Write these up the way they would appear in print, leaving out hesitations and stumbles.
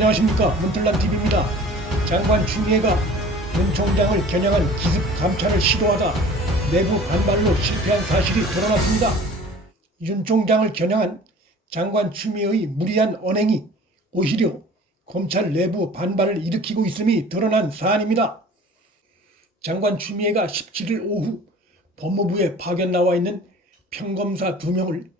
안녕하십니까, 문틀남TV입니다. 장관 추미애가 윤 총장을 겨냥한 기습 감찰을 시도하다 내부 반발로 실패한 사실이 드러났습니다. 윤 총장을 겨냥한 장관 추미애의 무리한 언행이 오히려 검찰 내부 반발을 일으키고 있음이 드러난 사안입니다. 장관 추미애가 17일 오후 법무부에 파견 나와 있는 평검사 2명을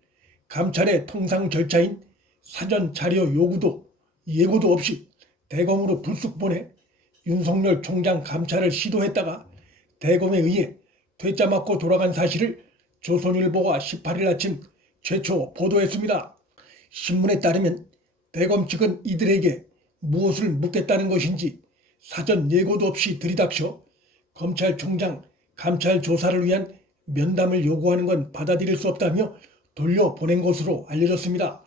감찰의 통상 절차인 사전 자료 요구도 예고도 없이 대검으로 불쑥 보내 윤석열 총장 감찰을 시도했다가 대검에 의해 퇴짜 맞고 돌아간 사실을 조선일보가 18일 아침 최초 보도했습니다. 신문에 따르면 대검 측은 이들에게 무엇을 묻겠다는 것인지 사전 예고도 없이 들이닥쳐 검찰총장 감찰 조사를 위한 면담을 요구하는 건 받아들일 수 없다며 돌려보낸 것으로 알려졌습니다.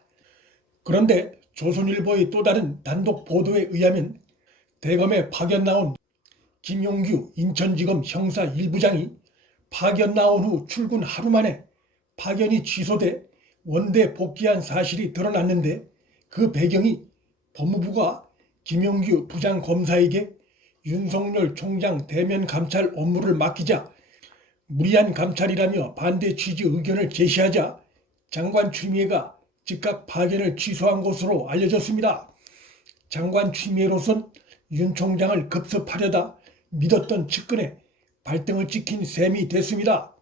그런데 조선일보의 또 다른 단독 보도에 의하면 대검에 파견 나온 김용규 인천지검 형사 1부장이 파견 나온 후 출근 하루 만에 파견이 취소돼 원대 복귀한 사실이 드러났는데, 그 배경이 법무부가 김용규 부장검사에게 윤석열 총장 대면 감찰 업무를 맡기자 무리한 감찰이라며 반대 취지 의견을 제시하자 장관 추미애가 즉각 파견을 취소한 것으로 알려졌습니다. 장관 추미애로선 윤 총장을 급습하려다 믿었던 측근에 발등을 찍힌 셈이 됐습니다.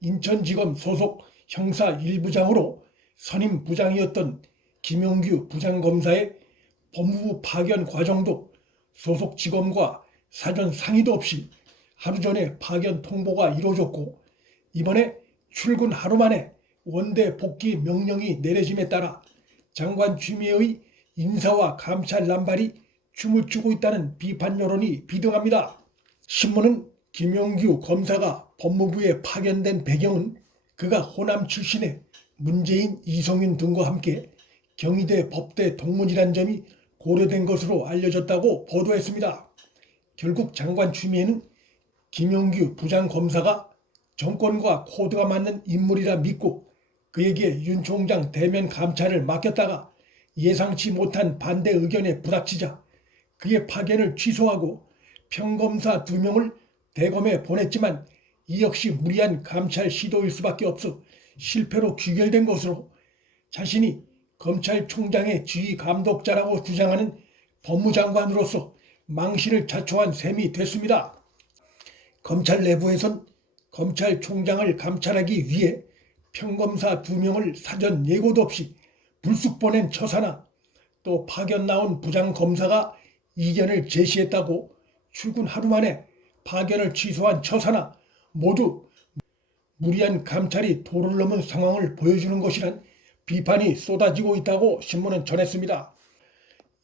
인천지검 소속 형사 1부장으로 선임 부장이었던 김용규 부장검사의 법무부 파견 과정도 소속 직원과 사전 상의도 없이 하루 전에 파견 통보가 이루어졌고, 이번에 출근 하루 만에 원대 복귀 명령이 내려짐에 따라 장관 추미애의 인사와 감찰 남발이 춤을 추고 있다는 비판 여론이 비등합니다. 신문은 김용규 검사가 법무부에 파견된 배경은 그가 호남 출신의 문재인, 이성윤 등과 함께 경희대 법대 동문이란 점이 고려된 것으로 알려졌다고 보도했습니다. 결국 장관 추미애는 김용규 부장검사가 정권과 코드가 맞는 인물이라 믿고 그에게 윤 총장 대면 감찰을 맡겼다가 예상치 못한 반대 의견에 부닥치자 그의 파견을 취소하고 평검사 2명을 대검에 보냈지만 이 역시 무리한 감찰 시도일 수밖에 없어 실패로 귀결된 것으로 자신이 검찰총장의 지휘 감독자라고 주장하는 법무장관으로서 망신을 자초한 셈이 됐습니다. 검찰 내부에선 검찰총장을 감찰하기 위해 평검사 2명을 사전 예고도 없이 불쑥 보낸 처사나 또 파견 나온 부장검사가 이견을 제시했다고 출근 하루 만에 파견을 취소한 처사나 모두 무리한 감찰이 도를 넘은 상황을 보여주는 것이란 비판이 쏟아지고 있다고 신문은 전했습니다.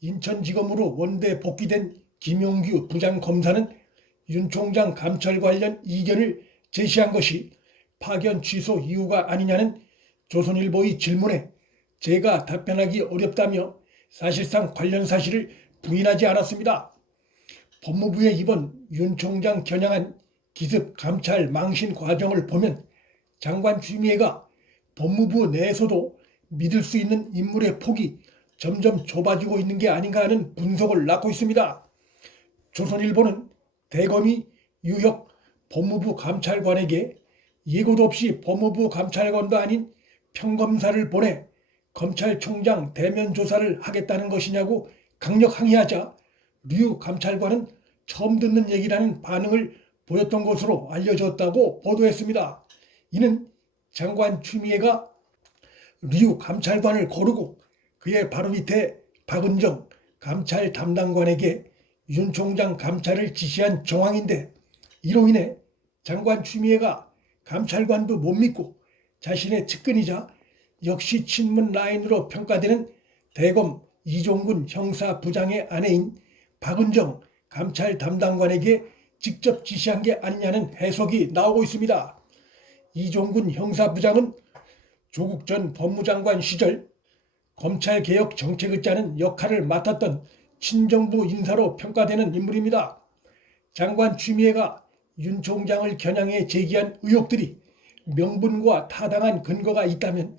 인천지검으로 원대 복귀된 김용규 부장검사는 윤 총장 감찰 관련 이견을 제시한 것이 파견 취소 이유가 아니냐는 조선일보의 질문에 제가 답변하기 어렵다며 사실상 관련 사실을 부인하지 않았습니다. 법무부의 이번 윤 총장 겨냥한 기습 감찰 망신 과정을 보면 장관 추미애가 법무부 내에서도 믿을 수 있는 인물의 폭이 점점 좁아지고 있는 게 아닌가 하는 분석을 낳고 있습니다. 조선일보는 대검이 유력 법무부 감찰관에게 예고도 없이 법무부 감찰관도 아닌 평검사를 보내 검찰총장 대면 조사를 하겠다는 것이냐고 강력 항의하자 류 감찰관은 처음 듣는 얘기라는 반응을 보였던 것으로 알려졌다고 보도했습니다. 이는 장관 추미애가 류 감찰관을 거르고 그의 바로 밑에 박은정 감찰 담당관에게 윤 총장 감찰을 지시한 정황인데, 이로 인해 장관 추미애가 감찰관도 못 믿고 자신의 측근이자 역시 친문 라인으로 평가되는 대검 이종근 형사부장의 아내인 박은정 감찰 담당관에게 직접 지시한 게 아니냐는 해석이 나오고 있습니다. 이종근 형사부장은 조국 전 법무장관 시절 검찰개혁 정책을 짜는 역할을 맡았던 친정부 인사로 평가되는 인물입니다. 장관 추미애가 윤 총장을 겨냥해 제기한 의혹들이 명분과 타당한 근거가 있다면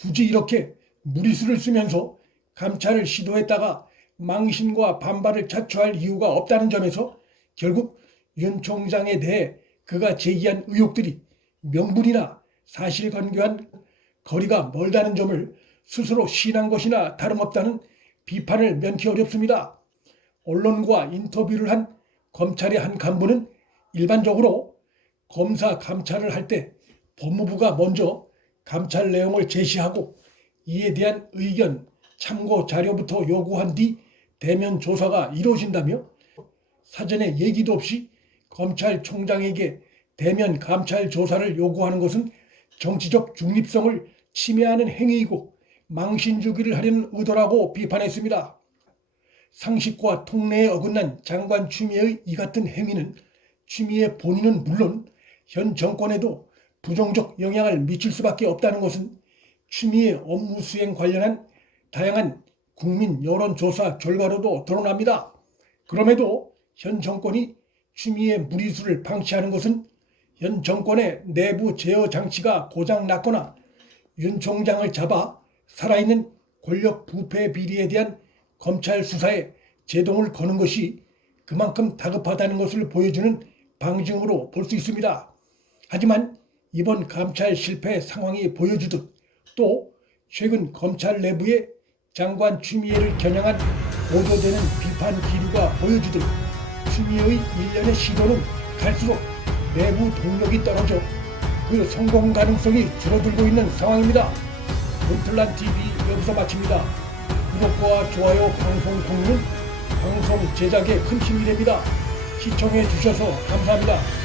굳이 이렇게 무리수를 쓰면서 감찰을 시도했다가 망신과 반발을 자초할 이유가 없다는 점에서 결국 윤 총장에 대해 그가 제기한 의혹들이 명분이나 사실관계와는 거리가 멀다는 점을 스스로 시인한 것이나 다름없다는 비판을 면키 어렵습니다. 언론과 인터뷰를 한 검찰의 한 간부는 일반적으로 검사 감찰을 할 때 법무부가 먼저 감찰 내용을 제시하고 이에 대한 의견, 참고 자료부터 요구한 뒤 대면 조사가 이루어진다며 사전에 얘기도 없이 검찰총장에게 대면 감찰 조사를 요구하는 것은 정치적 중립성을 침해하는 행위이고 망신 주기를 하려는 의도라고 비판했습니다. 상식과 통례에 어긋난 장관 추미애의 이 같은 행위는 추미애 본인은 물론 현 정권에도 부정적 영향을 미칠 수밖에 없다는 것은 추미애 업무 수행 관련한 다양한 국민 여론조사 결과로도 드러납니다. 그럼에도 현 정권이 추미애 무리수를 방치하는 것은 현 정권의 내부 제어 장치가 고장났거나 윤 총장을 잡아 살아있는 권력 부패 비리에 대한 검찰 수사에 제동을 거는 것이 그만큼 다급하다는 것을 보여주는 방증으로 볼 수 있습니다. 하지만 이번 감찰 실패 상황이 보여주듯 또 최근 검찰 내부의 장관 추미애를 겨냥한 보도되는 비판 기류가 보여주듯 추미애의 일련의 시도는 갈수록 내부 동력이 떨어져 그 성공 가능성이 줄어들고 있는 상황입니다. 문틀란TV 여기서 마칩니다. 구독과 좋아요, 방송 공유는 방송 제작에 큰 힘이 됩니다. 시청해 주셔서 감사합니다.